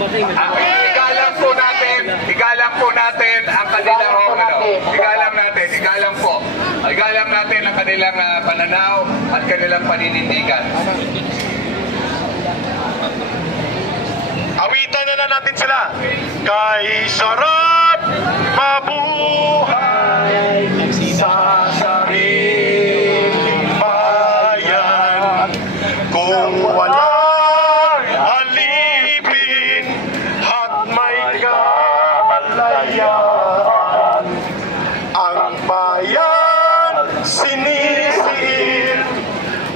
Igalang po natin ang kanilang igalang natin ang kanilang pananaw at kanilang paninindigan. Awitan na natin sila. Kay sarap mabuhay sa sariling bayan. Kung walang alipin at may kamalayan, ang bayan sinisiil,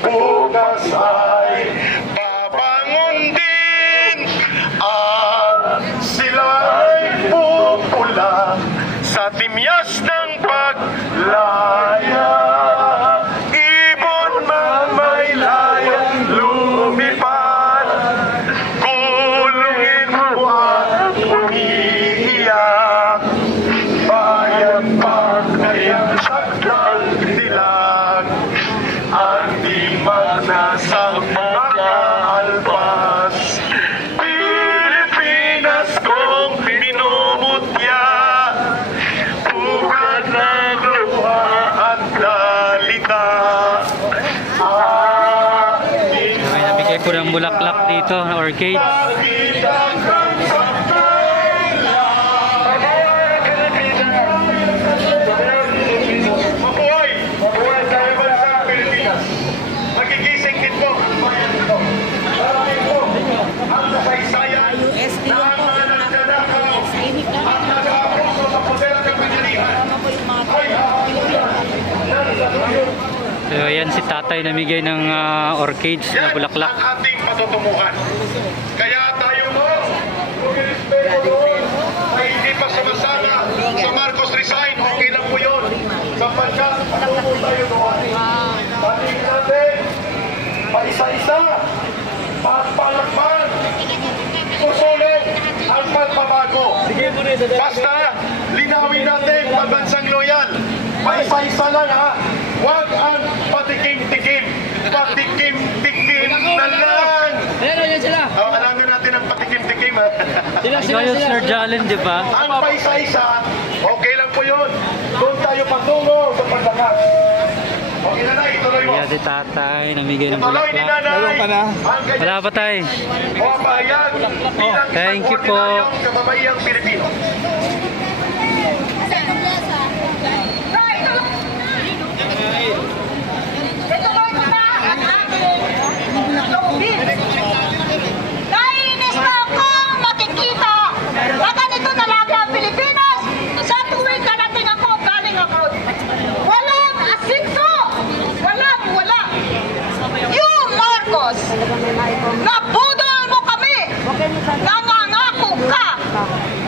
bukas ay babangon din. Sila ay pupula sa timyas ng paglaya. Ibon man may layang lumipad, kulungin mo at umiiyak. Bayan pa kayang saklang dilag, ang di magnasang mga alpas. Pilipinas kong minumutya, bukad ng luha at dalita. May nabigay po ng bulaklak dito, orchid. Mabuhay! Mabuhay sa bansa Pilipinas. Magigising din po ang bayan ito. Marami po ang kasaysayan na ang mga nagdadakaw at nag-aabuso sa poder at kapangyarihan ay So yan si tatay namigay ng orchids na bulaklak. Yan ang ating patutunguhan. Kaya tayo mo, kung irespeto doon ay hindi pa sumasala sa Marcos resign, okay lang po yun. Sapagkat patungo tayo doon. Patingin natin, paisa-isa, pagpalakpan, susunod ang pagbabago. Basta, linawin natin pagbansang loyal. Paisa-isa lang ha. Huwag ang patikim-tikim. Patikim-tikim na lang. Yan sila. Alangan natin ang patikim-tikim ha. Ikaw yung Sir Jalen, di ba? Ang paisa-isa, okay lang po yun. Doon tayo patungo sa paglakas. Okay na na, ituloy mo. Yan si tatay namigay ng Ituloy ni bulaklak. nanay. Wala pa tay. O bayan, bilang Thank you isang po. ordinaryong kababayang Pilipino. Naiinis na akong makikita na ganito talaga ang Pilipinas. Sa tuwing darating ako, galing abroad. Walang asinso! Wala. You, Marcos, nabudol mo kami! Nangangako ka!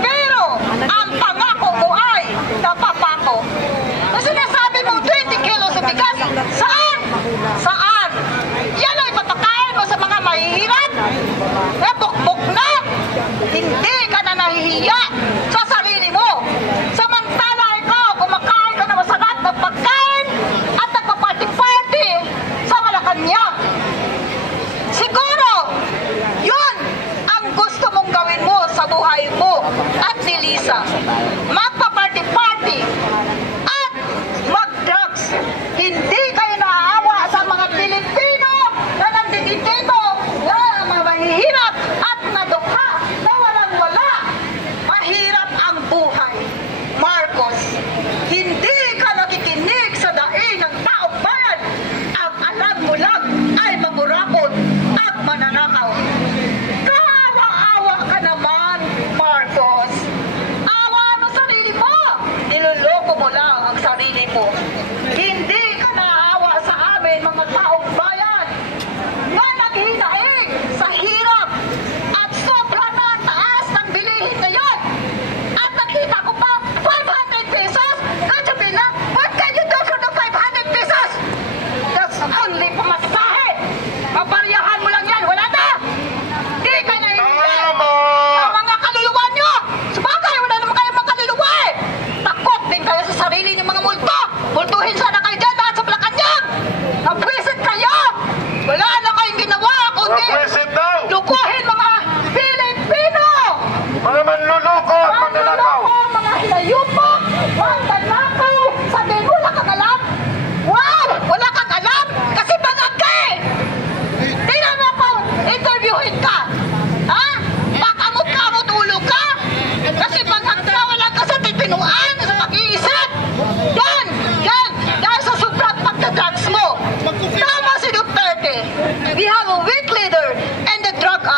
Pero ang pangako mo ay napapako. Kasi nasabi mo 20 kilos sa bigas. Saan? Saan? Yan ay papakain mo sa mga mahihirap? Bukbuk na! Hindi ka na nahihiya sa sarili mo. Samantala ikaw, kumakain ka na masarap ng pagkain at nagpaparty-party sa Malacanang. Siguro, yun ang gusto mong gawin mo sa buhay mo at ni Lisa. Magpaparty-party at mag-drugs. Hindi kayo naaawa sa mga Pilipino na nandito na mga mahihirap at nadukha na walang-wala. Mahirap ang buhay. Marcos, hindi ka nakikinig sa daing ng taong bayan. Ang alam mo lang ay mangurakot at mananakaw. Kawa-awa ka naman, Marcos. Awa mo sarili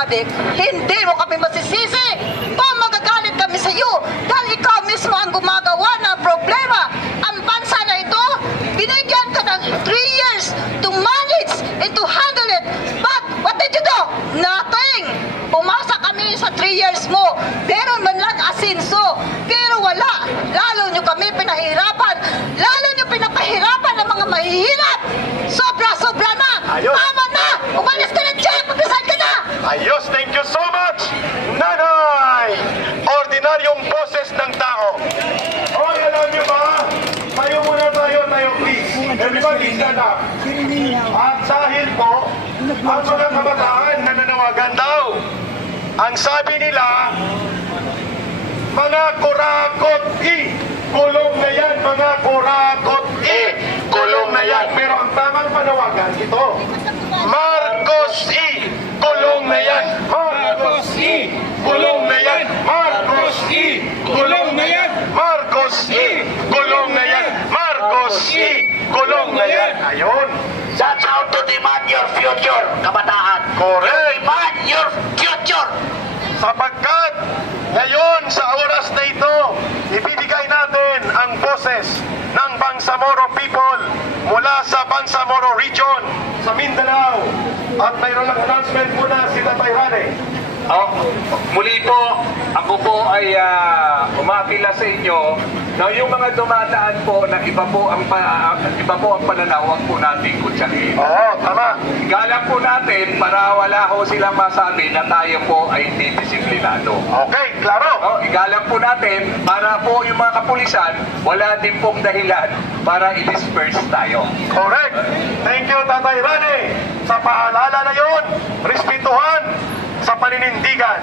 adik, hindi mo kami masisisi. Magagalit kami sa iyo dahil ikaw mismo ang gumagawa ng problema. Ang bansa na ito, binigyan ka ng 3 years to manage and to handle it. But what did you do? Nothing. Pumasa kami sa 3 years mo. Pero man lang asinso. Pero wala. Lalo nyo kami pinahirapan. Lalo nyo pinapahirapan ng mga mahihirap. Sobra-sobra na. Ayos. Tama na. Umalis ka na dyan. Magdasal ka na. Ayos, thank you so much, Nanay! Ordinaryong boses ng tao. Hoy, alam niyo ba? Tayo muna tayo, please. Everybody stand up. At dahil po, ang mga kabataan nananawagan daw. Ang sabi nila, mga kurakot-i, kulong na yan, mga kurakot-i, kulong na yan. Pero ang tamang panawagan, ito, Marcos-i, kulong na yan, Marcos-i, kulong na yan, Marcos-i, kulong na yan, Marcos-i, kulong na yan, Marcos-i, kulong na yan. Ayun. That's how to demand your future, kabataan. Correct. Demand your future. Sapagkat ngayon sa oras na ito, ibibigay natin ang boses ng Bangsamoro people mula sa Bangsamoro region sa Mindanao. At mayroon lang announcement muna si Tatay Hane. Muli po, ako po ay umaapila sa inyo na yung mga dumadaan po na iba po ang pananaw, huwag po natin kutsahin. Oo, tama. Igalang po natin para wala ho silang masabi na tayo po ay hindi disiplinado. Okay, klaro. Igalang po natin para po yung mga kapulisan, wala din pong dahilan para i-disperse tayo. Correct. Thank you, Tatay Hane. Sa paalala na yon, respetuhan sa paninindigan